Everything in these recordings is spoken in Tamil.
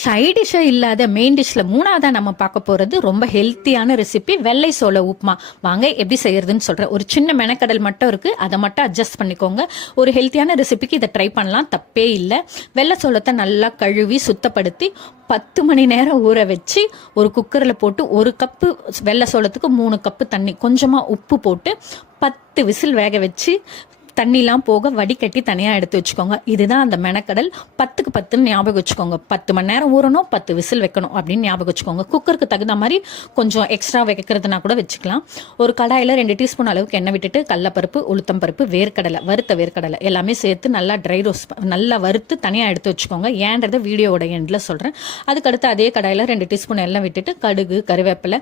சைட் டிஷ்ஷை இல்லாத மெயின் டிஷ்ஷில் மூணாவதாக நம்ம பார்க்க போகிறது ரொம்ப ஹெல்த்தியான ரெசிபி வெள்ளை சோள உப்புமா. வாங்க எப்படி செய்யறதுன்னு சொல்கிறேன் ஒரு சின்ன மெனக்கடல் மட்டும் இருக்குது அதை மட்டும் அட்ஜஸ்ட் பண்ணிக்கோங்க. ஒரு ஹெல்த்தியான ரெசிபிக்கு இதை ட்ரை பண்ணலாம். தப்பே இல்லை. வெள்ளை சோளத்தை நல்லா கழுவி சுத்தப்படுத்தி பத்து மணி நேரம் ஊற வச்சு ஒரு குக்கரில் போட்டு ஒரு கப்பு வெள்ளை சோளத்துக்கு மூணு கப்பு தண்ணி கொஞ்சமாக உப்பு போட்டு பத்து விசில் வேக வச்சு தண்ணிலாம் போக வடிகட்டி தனியாக எடுத்து வச்சுக்கோங்க. இதுதான் அந்த மெனக்கடல். பத்துக்கு பத்துன்னு ஞாபகம் வச்சுக்கோங்க. பத்து மணி நேரம் ஊறணும் பத்து விசில் வைக்கணும் அப்படின்னு ஞாபகம் வச்சுக்கோங்க. குக்கருக்கு தகுந்த மாதிரி கொஞ்சம் எக்ஸ்ட்ரா வைக்கிறதுனா கூட வச்சுக்கலாம். ஒரு கடாயில் ரெண்டு டீஸ்பூன் அளவுக்கு எண்ணெய் விட்டுட்டு கடலப்பருப்பு உளுத்தம் பருப்பு வேர்க்கடலை வறுத்த வேர்க்கடலை எல்லாமே சேர்த்து நல்லா ட்ரை ரோஸ்ட் நல்லா வறுத்து தனியாக எடுத்து வச்சுக்கோங்க. ஏன்றதை வீடியோவோட எண்டில் சொல்கிறேன் அதுக்கடுத்து அதே கடாயில் ரெண்டு டீஸ்பூன் எல்லாம் விட்டுட்டு கடுகு கருவேப்பிலை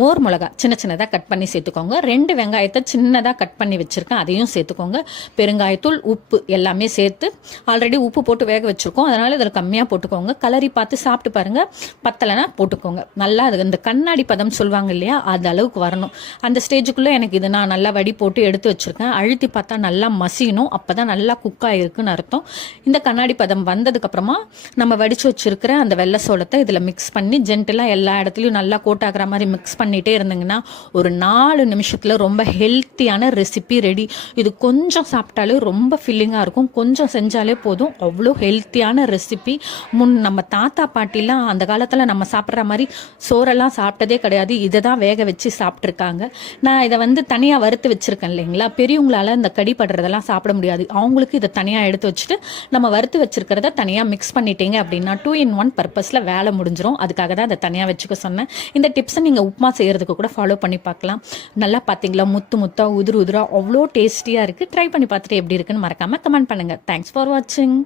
மோர் மிளகா சின்ன சின்னதாக கட் பண்ணி சேர்த்துக்கோங்க. ரெண்டு வெங்காயத்தை சின்னதாக கட் பண்ணி வச்சுருக்கேன். அதையும் சேர்த்துக்கோங்க. பெருங்காயத்தூள் உப்பு எல்லாமே சேர்த்து ஆல்ரெடி உப்பு போட்டு வேக வச்சுருக்கோம். அதனால் இதில் கம்மியாக போட்டுக்கோங்க. கலரி பார்த்து சாப்பிட்டு பாருங்கள் பத்தலைனா போட்டுக்கோங்க. நல்லா அது இந்த கண்ணாடி பதம் சொல்லுவாங்க இல்லையா அது அளவுக்கு வரணும். அந்த ஸ்டேஜுக்குள்ளே எனக்கு இது நான் நல்லா வடி போட்டு எடுத்து வச்சுருக்கேன். அழுத்தி பார்த்தா நல்லா மசியணும். அப்போ தான் நல்லா குக் ஆகிருக்குன்னு அர்த்தம். இந்த கண்ணாடி பதம் வந்ததுக்கப்புறமா நம்ம வடித்து வச்சுருக்கிற அந்த வெள்ளை சோளத்தை இதில் மிக்ஸ் பண்ணி ஜென்டலாக எல்லா இடத்துலையும் நல்லா கோட்டாகிற மாதிரி மிக்ஸ் பண்ணிகிட்டே இருந்தீங்கன்னா ஒரு நாலு நிமிஷத்தில் ரொம்ப ஹெல்த்தியான ரெசிபி ரெடி இது கொஞ்சம் கொஞ்சம் சாப்பிட்டாலே ரொம்ப ஃபில்லிங்காக இருக்கும். கொஞ்சம் செஞ்சாலே போதும். அவ்வளோ ஹெல்த்தியான ரெசிபி முன் நம்ம தாத்தா பாட்டிலாம் அந்த காலத்தில் நம்ம சாப்பிட்ற மாதிரி சோறெல்லாம் சாப்பிட்டதே கிடையாது. இதை தான் வேக வச்சு சாப்பிட்ருக்காங்க நான் இதை வந்து தனியாக வறுத்து வச்சுருக்கேன் இல்லைங்களா? பெரியவங்களால இந்த கடி படுறதெல்லாம் சாப்பிட முடியாது. அவங்களுக்கு இதை தனியாக எடுத்து வச்சுட்டு நம்ம வறுத்து வச்சுருக்கிறத தனியாக மிக்ஸ் பண்ணிட்டீங்க அப்படின்னா டூ இன் ஒன் பர்பஸில் வேலை முடிஞ்சிடும் அதுக்காக தான் அதை தனியாக வச்சுக்க சொன்னேன். இந்த டிப்ஸை நீங்கள் உப்புமா செய்கிறதுக்கு கூட ஃபாலோ பண்ணி பார்க்கலாம். நல்லா பார்த்தீங்களா? முத்து முத்தா உதிர் உதிராக அவ்வளோ டேஸ்டியாக இருக்குது ட்ரை பண்ணி பார்த்துட்டு எப்படி இருக்குன்னு மறக்காமல் கமெண்ட் பண்ணுங்கள் தேங்க்ஸ் ஃபார் வாட்சிங்